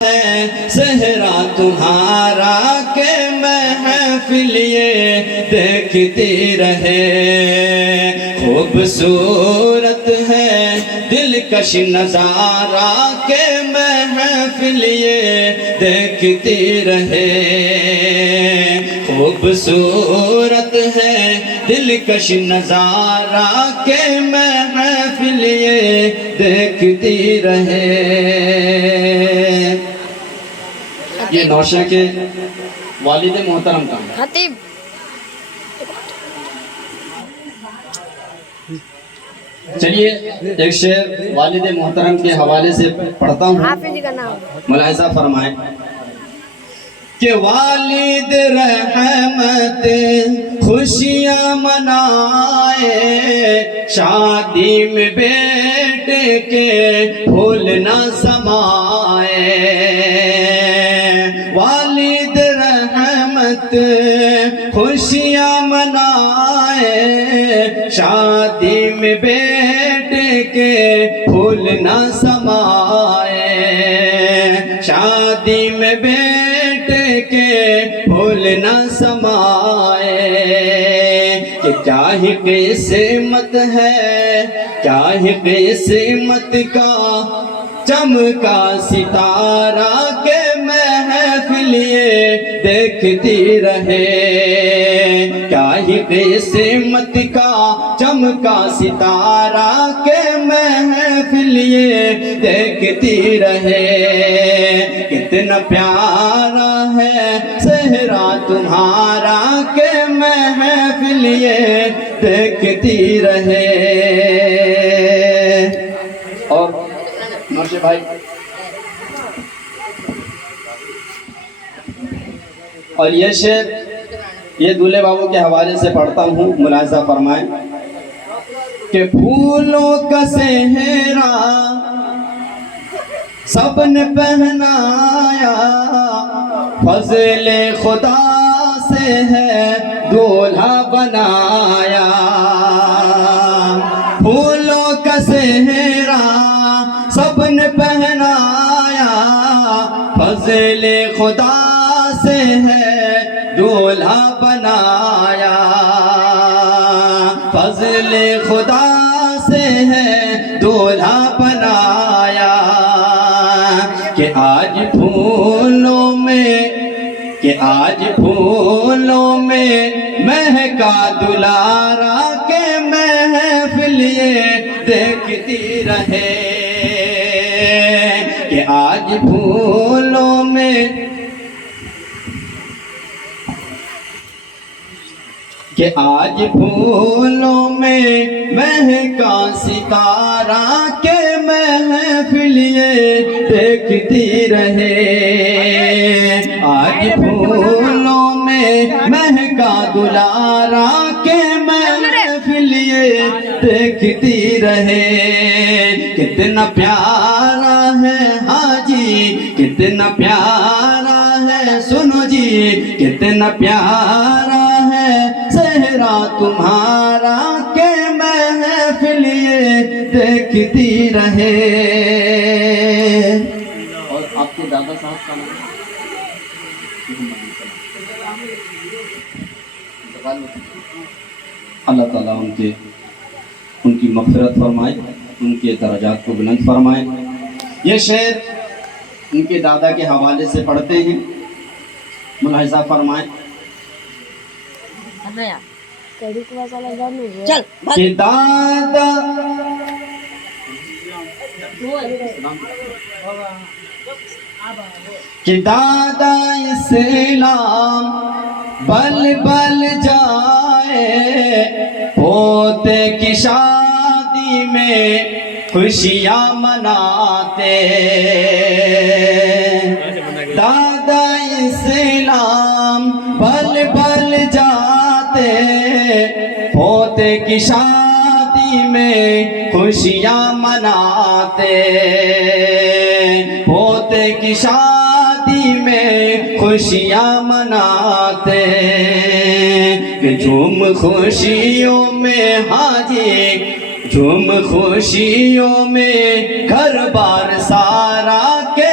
صحرا تمہارا کہ محفل یہ دیکھتی رہے، خوبصورت ہے دلکش نظارہ کہ محفل یہ دیکھتی رہے، خوبصورت ہے دلکش نظارہ کہ محفل یہ دیکھتی رہے۔ یہ نوشہ کے والد محترم کا ہے۔ خطیب چلیے ایک شعر والد محترم کے حوالے سے پڑھتا ہوں، حافظ کا نام ملاحظہ فرمائیں کہ والد رحمت خوشیاں منائے، شادی میں بیٹے کے پھول نہ سمائے، والد رحمت خوشیاں منائے، شادی میں بیٹے کے پھول نہ سمائے، شادی میں بیٹے کے پھول نہ سمائے، کہ کیا ہی قسمت ہے، کیا ہی قسمت کا چمکا ستارہ کہ محفل یہ دیکھتی رہے، کیا ہی قسمت کا چمکا ستارہ کہ محفل یہ دیکھتی رہے، کتنا پیارا ہے صحرا تمہارا کہ محفل یہ دیکھتی رہے۔ اور نوشے بھائی اور یہ شعر یہ دولہے بابو کے حوالے سے پڑھتا ہوں، ملاحظہ فرمائیں کہ پھولوں کا صحرا سب نے پہنایا، فضل خدا سے ہے دولہا بنایا، پھولوں کا صحرا سب نے پہنایا، فضل خدا سے ہے دولہا بنایا، فضل خدا سے ہے دولہا بنایا، کہ آج پھولوں میں، کہ آج پھولوں میں مہکا دلارا کہ محفل یہ دیکھتی رہے، کہ آج پھولوں میں، کہ آج پھولوں میں مہکا ستارہ کہ محفل یہ دیکھتی رہے، آج پھولوں میں مہکا دلارا کہ محفل یہ دیکھتی رہے، کتنا پیارا ہے حاجی، کتنا پیارا ہے، سنو جی کتنا پیارا ہے صحرا تمہارا کہ محفل یہ دیکھتی رہے۔ اور آپ کے دادا صاحب کا نام اللہ تعالیٰ ان کی مغفرت فرمائے، ان کے درجات کو بلند فرمائے۔ یہ شعر ان کے دادا کے حوالے سے پڑھتے ہیں، ملاحظہ فرمائیں کہ دادا کہ دادا اسلام بل بل جائے، پوتے کی شادی میں خوشیاں مناتے، دادا اسلام بل بل جاتے، پوتے کی شادی میں خوشیاں مناتے، پوتے کی شادی میں خوشیاں مناتے، کہ جھوم خوشیوں میں حاجی، جھوم خوشیوں میں گھر بار سارا کے